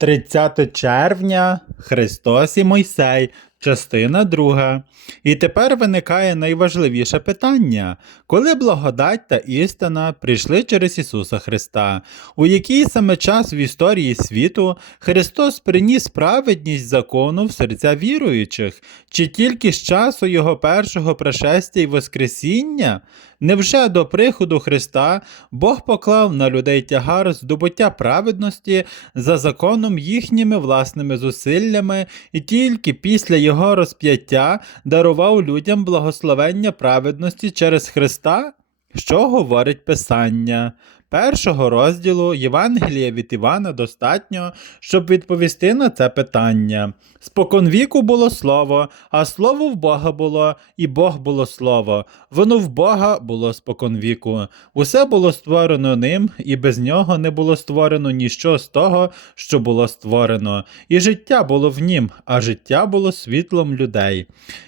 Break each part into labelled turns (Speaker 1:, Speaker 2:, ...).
Speaker 1: 30 червня Христос і Мойсей, частина 2. І тепер виникає найважливіше питання: коли благодать та істина прийшли через Ісуса Христа, у який саме час в історії світу Христос приніс праведність закону в серця віруючих, чи тільки з часу Його першого пришестя й Воскресіння? Невже до приходу Христа Бог поклав на людей тягар здобуття праведності за законом їхніми власними зусиллями, і тільки після Його розп'яття дарував людям благословення праведності через Христа? Що говорить Писання? Першого розділу Євангелія від Івана достатньо, щоб відповісти на це питання. Споконвіку було слово, а слово в Бога було, і Бог було слово. Воно в Бога було споконвіку. Усе було створено ним, і без нього не було створено ніщо з того, що було створено. І життя було в нім, а життя було світлом людей.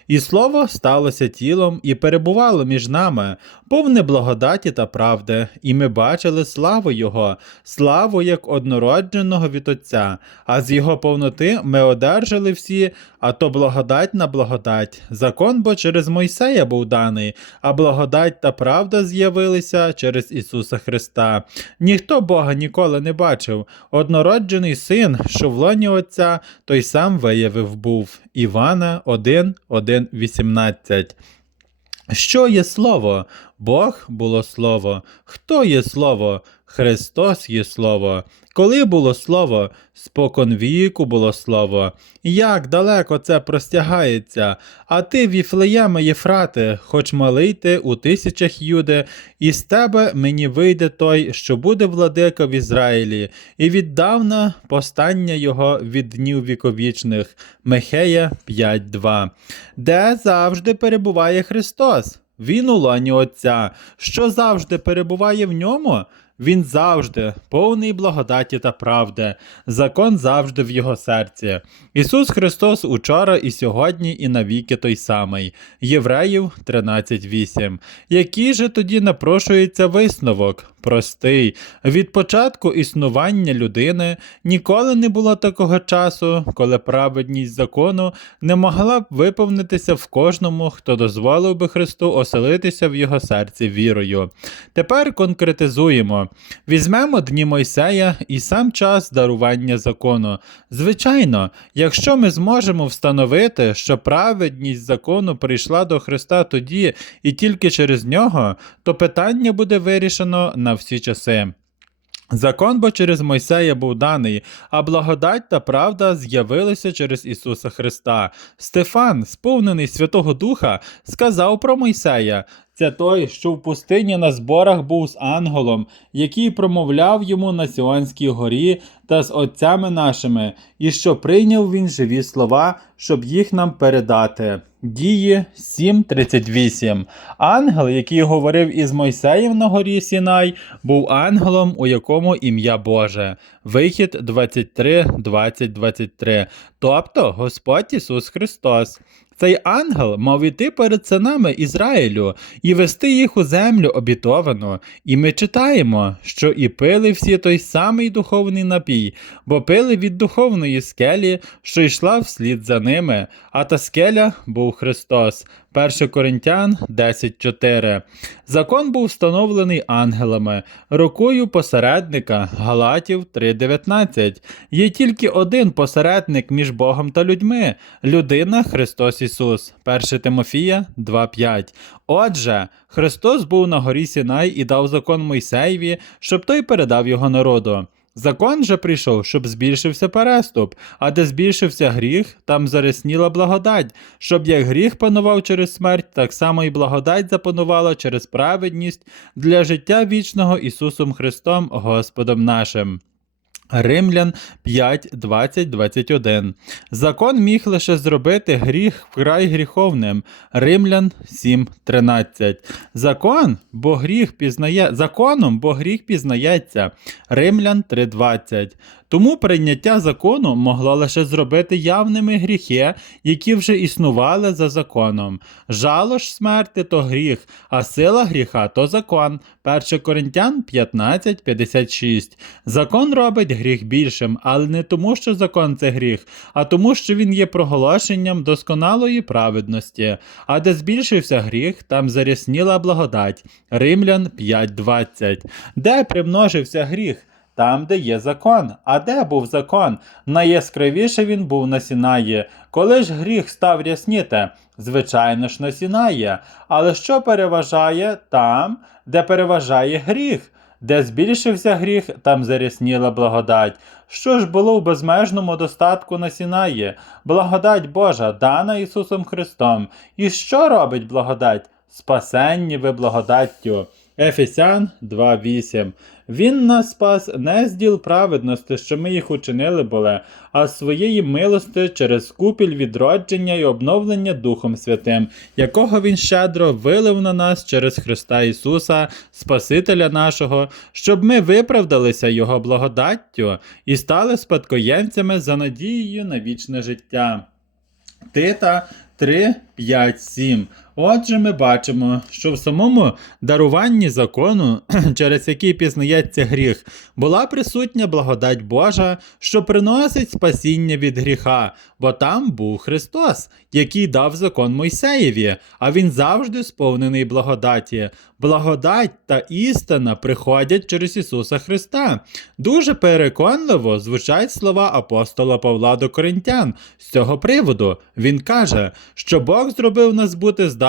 Speaker 1: І слово сталося тілом і перебувало між нами, повне благодаті та правди, і ми бачили славу Його, славу як однородженого від Отця, а з Його повноти ми одержали всі, а то благодать на благодать. Закон бо через Мойсея був даний, а благодать та правда з'явилися через Ісуса Христа. Ніхто Бога ніколи не бачив. Однороджений син, що в лоні Отця, той сам виявив був. Івана 1, 1, 18. Що є слово? Бог було слово. Хто є слово? Христос є слово. Коли було слово, спокон віку було слово. Як далеко це простягається, а ти, Віфлеєме Єфрати, хоч малий ти у тисячах юде, і з тебе мені вийде той, що буде владика в Ізраїлі, і віддавна постання його від днів віковічних. Михея 5.2. Де завжди перебуває Христос? Він у лані Отця, що завжди перебуває в ньому. Він завжди повний благодаті та правди, закон завжди в його серці. Ісус Христос учора і сьогодні, і навіки той самий. Євреїв 13.8. Який же тоді напрошується висновок? Простий. Від початку існування людини ніколи не було такого часу, коли праведність закону не могла б виповнитися в кожному, хто дозволив би Христу оселитися в його серці вірою. Тепер конкретизуємо. Візьмемо дні Мойсея і сам час дарування закону. Звичайно, якщо ми зможемо встановити, що праведність закону прийшла до Христа тоді і тільки через нього, то питання буде вирішено на всі часи. Закон бо через Мойсея був даний, а благодать та правда з'явилися через Ісуса Христа. Стефан, сповнений Святого Духа, сказав про Мойсея. Це той, що в пустині на зборах був з ангелом, який промовляв йому на Сіонській горі та з отцями нашими, і що прийняв він живі слова, щоб їх нам передати. Дії 7.38. Ангел, який говорив із Мойсеєм на горі Сінай, був ангелом, у якому ім'я Боже. Вихід 23, 20, 23. Тобто Господь Ісус Христос. Цей ангел мав іти перед синами Ізраїлю і вести їх у землю обітовану. І ми читаємо, що і пили всі той самий духовний напій, бо пили від духовної скелі, що йшла вслід за ними, а та скеля був Христос. 1 Коринтян 10.4. Закон був встановлений ангелами, рукою посередника Галатів 3.19. Є тільки один посередник між Богом та людьми людина Христос Ісус. 1 Тимофія 2.5. Отже, Христос був на горі Сінай і дав закон Мойсеєві, щоб той передав його народу. Закон же прийшов, щоб збільшився переступ, а де збільшився гріх, там заресніла благодать, щоб як гріх панував через смерть, так само і благодать запанувала через праведність для життя вічного Ісусом Христом, Господом нашим. Римлян 5, 20, 21. Закон міг лише зробити гріх вкрай гріховним. Римлян 7, 13. Закон, бо гріх пізнає... Законом, бо гріх пізнається. Римлян 3, 20. Тому прийняття закону могло лише зробити явними гріхи, які вже існували за законом. Жало ж смерти то гріх, а сила гріха то закон. 1 Коринтян 15.56. Закон робить гріх більшим, але не тому, що закон це гріх, а тому, що він є проголошенням досконалої праведності. А де збільшився гріх, там зарясніла благодать. Римлян 5.20. Де примножився гріх? Там, де є закон. А де був закон? Найяскравіше він був на Сінаї. Коли ж гріх став рясніти? Звичайно ж, на Сінаї. Але що переважає там, де переважає гріх? Де збільшився гріх, там зарясніла благодать. Що ж було в безмежному достатку на Сінаї? Благодать Божа, дана Ісусом Христом. І що робить благодать? Спасенні ви благодаттю. Ефесян 2.8. Він нас спас не з діл праведності, що ми їх учинили були, а з своєї милости через купіль відродження і обновлення Духом Святим, якого Він щедро вилив на нас через Христа Ісуса, Спасителя нашого, щоб ми виправдалися Його благодаттю і стали спадкоємцями за надією на вічне життя. Тита 3, 5, 7. Отже, ми бачимо, що в самому даруванні закону, через який пізнається гріх, була присутня благодать Божа, що приносить спасіння від гріха, бо там був Христос, який дав закон Мойсеєві, а він завжди сповнений благодаті. Благодать та істина приходять через Ісуса Христа. Дуже переконливо звучать слова апостола Павла до Коринтян з цього приводу. Він каже, що Бог зробив нас бути здатними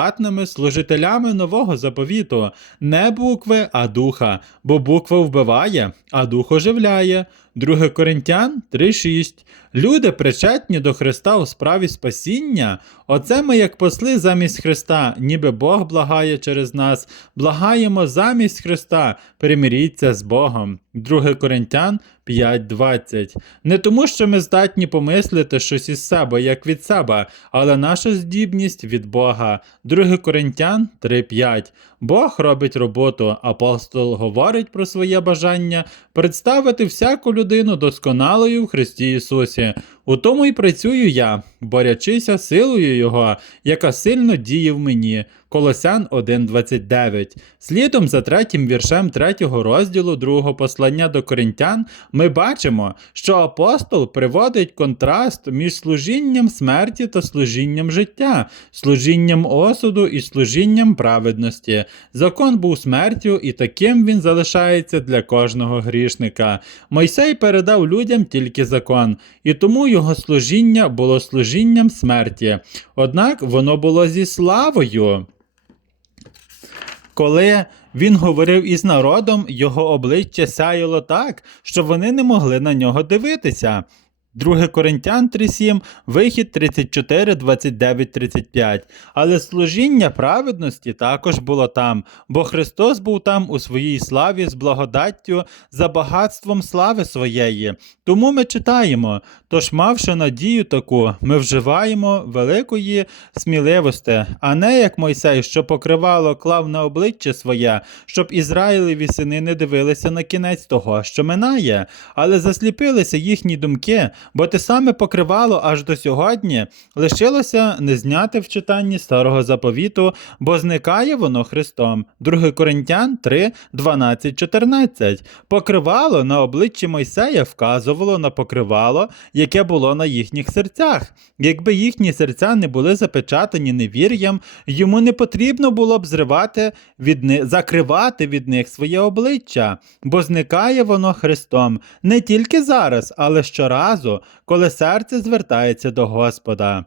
Speaker 1: служителями нового заповіту, не букви, а духа, бо буква вбиває, а дух оживляє. 2 Коринтян 3.6. Люди причетні до Христа у справі спасіння. Оце ми, як посли замість Христа, ніби Бог благає через нас, благаємо замість Христа, примиріться з Богом. 2 Коринтян 5.20. Не тому, що ми здатні помислити щось із себе, як від себе, але наша здібність від Бога. 2 Коринтян 3.5. Бог робить роботу. Апостол говорить про своє бажання представити всяку людину досконалою в Христі Ісусі. У тому й працюю я, борячися силою Його, яка сильно діє в мені. Колосян 1.29. Слідом за третім віршем третього розділу другого послання до коринтян ми бачимо, що апостол приводить контраст між служінням смерті та служінням життя, служінням осуду і служінням праведності. Закон був смертю, і таким він залишається для кожного грішника. Мойсей передав людям тільки закон, і тому його служіння було служінням смерті. Однак воно було зі славою. Коли він говорив із народом, його обличчя сяяло так, що вони не могли на нього дивитися. 2 Коринтян 3.7, вихід 34, 29, 35. Але служіння праведності також було там, бо Христос був там у своїй славі з благодаттю за багатством слави своєї. Тому ми читаємо, тож, мавши надію таку, ми вживаємо великої сміливості, а не як Мойсей, що покривало клав на обличчя своє, щоб Ізраїлеві сини не дивилися на кінець того, що минає, але засліпилися їхні думки, бо те саме покривало аж до сьогодні лишилося не зняти в читанні старого заповіту, бо зникає воно Христом. 2 Коринтян 3, 12, 14. Покривало на обличчі Мойсея вказувало на покривало, яке було на їхніх серцях. Якби їхні серця не були запечатані невір'ям, йому не потрібно було б зривати від них, закривати від них своє обличчя, бо зникає воно Христом не тільки зараз, але щоразу, коли серце звертається до Господа.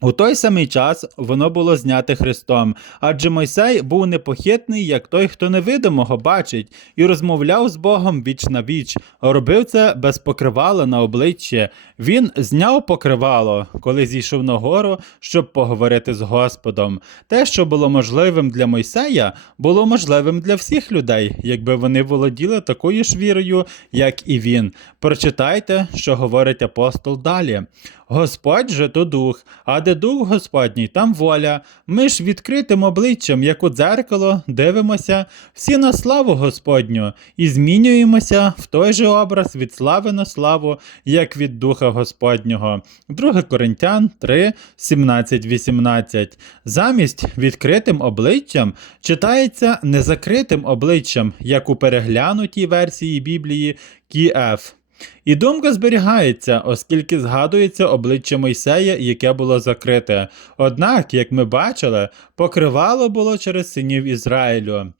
Speaker 1: У той самий час воно було зняте Христом, адже Мойсей був непохитний, як той, хто невидимого бачить, і розмовляв з Богом віч на віч, робив це без покривала на обличчі. Він зняв покривало, коли зійшов на гору, щоб поговорити з Господом. Те, що було можливим для Мойсея, було можливим для всіх людей, якби вони володіли такою ж вірою, як і він. Прочитайте, що говорить апостол далі. Господь же то дух, а де дух Господній, там воля. Ми ж відкритим обличчям, як у дзеркало, дивимося всі на славу Господню і змінюємося в той же образ від слави на славу, як від Духа Господнього. 2 Коринтян 3, 17, 18. Замість відкритим обличчям читається незакритим обличчям, як у переглянутій версії Біблії Кіеф. І думка зберігається, оскільки згадується обличчя Мойсея, яке було закрите. Однак, як ми бачили, покривало було через синів Ізраїлю.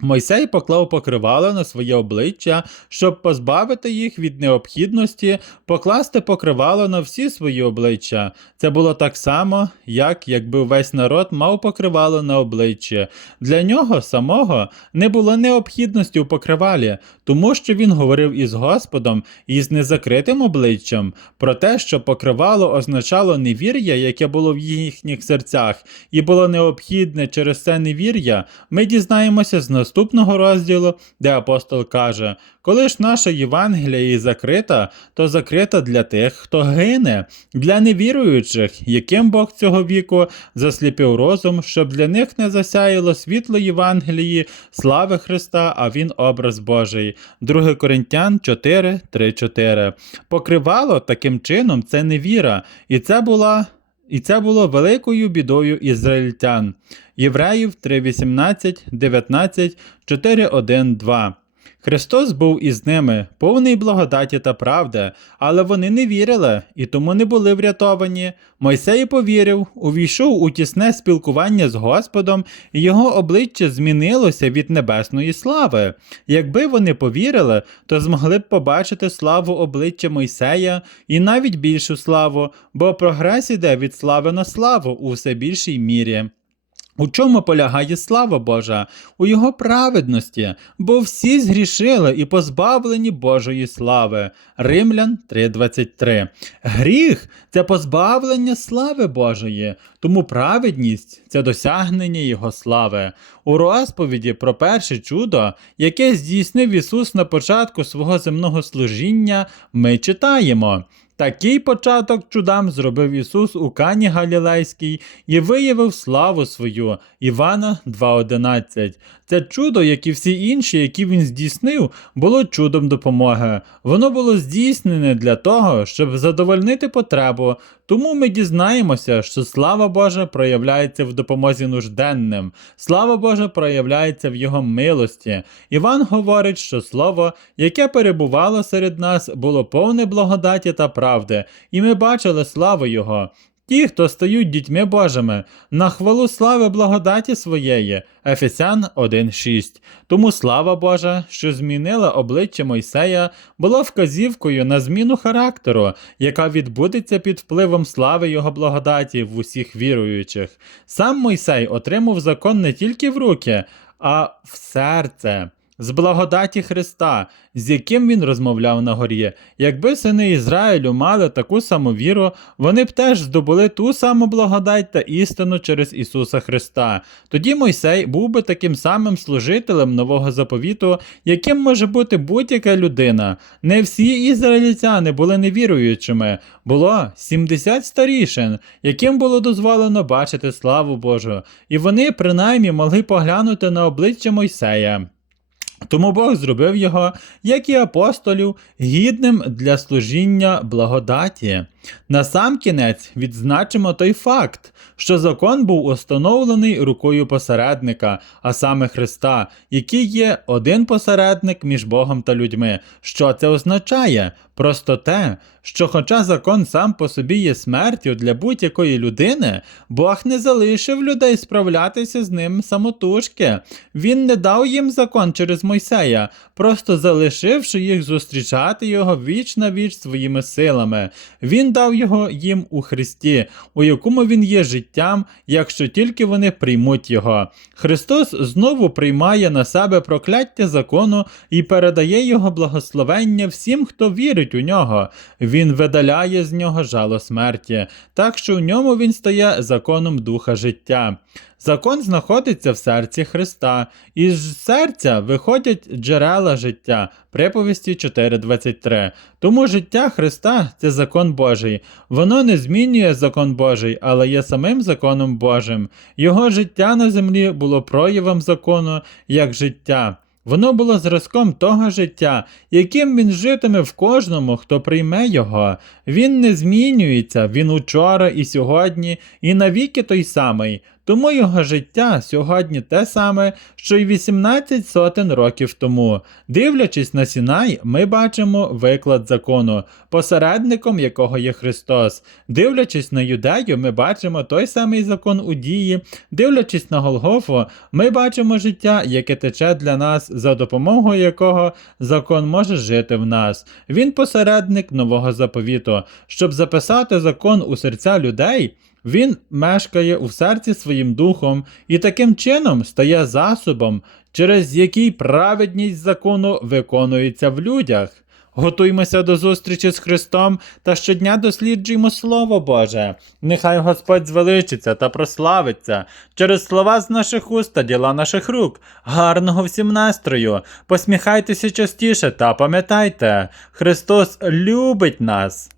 Speaker 1: Мойсей поклав покривало на своє обличчя, щоб позбавити їх від необхідності покласти покривало на всі свої обличчя. Це було так само, як якби весь народ мав покривало на обличчі. Для нього самого не було необхідності у покривалі, тому що він говорив із Господом із незакритим обличчям про те, що покривало означало невір'я, яке було в їхніх серцях, і було необхідне через це невір'я. Ми дізнаємося з наступного розділу, де апостол каже: коли ж наша Євангелія і закрита, то закрита для тих, хто гине, для невіруючих, яким Бог цього віку засліпив розум, щоб для них не засяяло світло Євангелії, слави Христа, а Він образ Божий. 2 Коринтян 4, 3, 4. Покривало таким чином це невіра, і це була. І це було великою бідою ізраїльтян. Євреїв 3:18, 19, 4:1, 2. Христос був із ними, повний благодаті та правди, але вони не вірили і тому не були врятовані. Мойсей повірив, увійшов у тісне спілкування з Господом, і його обличчя змінилося від небесної слави. Якби вони повірили, то змогли б побачити славу обличчя Мойсея і навіть більшу славу, бо прогрес іде від слави на славу у все більшій мірі. У чому полягає слава Божа? У його праведності, бо всі згрішили і позбавлені Божої слави. Римлян 3:23. Гріх це позбавлення слави Божої, тому праведність це досягнення Його слави. У розповіді про перше чудо, яке здійснив Ісус на початку свого земного служіння, ми читаємо. Такий початок чудам зробив Ісус у Кані Галілейській і виявив славу свою. Івана 2.11. Це чудо, як і всі інші, які він здійснив, було чудом допомоги. Воно було здійснене для того, щоб задовольнити потребу. Тому ми дізнаємося, що слава Божа проявляється в допомозі нужденним, слава Божа проявляється в Його милості. Іван говорить, що слово, яке перебувало серед нас, було повне благодаті та правди, і ми бачили славу Його. Ті, хто стають дітьми Божими, на хвалу слави благодаті своєї, Ефесян 1.6. Тому слава Божа, що змінила обличчя Мойсея, була вказівкою на зміну характеру, яка відбудеться під впливом слави його благодаті в усіх віруючих. Сам Мойсей отримав закон не тільки в руки, а в серце. З благодаті Христа, з яким він розмовляв на горі. Якби сини Ізраїлю мали таку саму віру, вони б теж здобули ту саму благодать та істину через Ісуса Христа. Тоді Мойсей був би таким самим служителем нового заповіту, яким може бути будь-яка людина. Не всі ізраїльтяни були невіруючими. Було 70 старішин, яким було дозволено бачити славу Божу, і вони принаймні могли поглянути на обличчя Мойсея. Тому Бог зробив його, як і апостолів, гідним для служіння благодаті. Насамкінець відзначимо той факт, що закон був установлений рукою посередника, а саме Христа, який є один посередник між Богом та людьми. Що це означає? Просто те, що, хоча закон сам по собі є смертю для будь-якої людини, Бог не залишив людей справлятися з ним самотужки. Він не дав їм закон через Мойсея, просто залишивши їх зустрічати його віч на віч своїми силами. Він дав його їм у Христі, у якому він є життям, якщо тільки вони приймуть його. Христос знову приймає на себе прокляття закону і передає його благословення всім, хто вірить у нього. Він видаляє з нього жало смерті, так що в ньому він стає законом духа життя. Закон знаходиться в серці Христа, і з серця виходять джерела життя. Приповісті 4.23. Тому життя Христа це закон Божий. Воно не змінює закон Божий, але є самим законом Божим. Його життя на землі було проявом закону як життя. Воно було зразком того життя, яким він житиме в кожному, хто прийме його. Він не змінюється, він учора і сьогодні, і навіки той самий. Тому його життя сьогодні те саме, що й 18 сотень років тому. Дивлячись на Сінай, ми бачимо виклад закону, посередником якого є Христос. Дивлячись на юдею, ми бачимо той самий закон у дії. Дивлячись на Голгофу, ми бачимо життя, яке тече для нас, за допомогою якого закон може жити в нас. Він посередник нового заповіту. Щоб записати закон у серця людей, він мешкає у серці своїм духом і таким чином стає засобом, через який праведність закону виконується в людях. Готуймося до зустрічі з Христом та щодня досліджуємо Слово Боже. Нехай Господь звеличиться та прославиться через слова з наших уст та діла наших рук. Гарного всім настрою! Посміхайтеся частіше та пам'ятайте, Христос любить нас.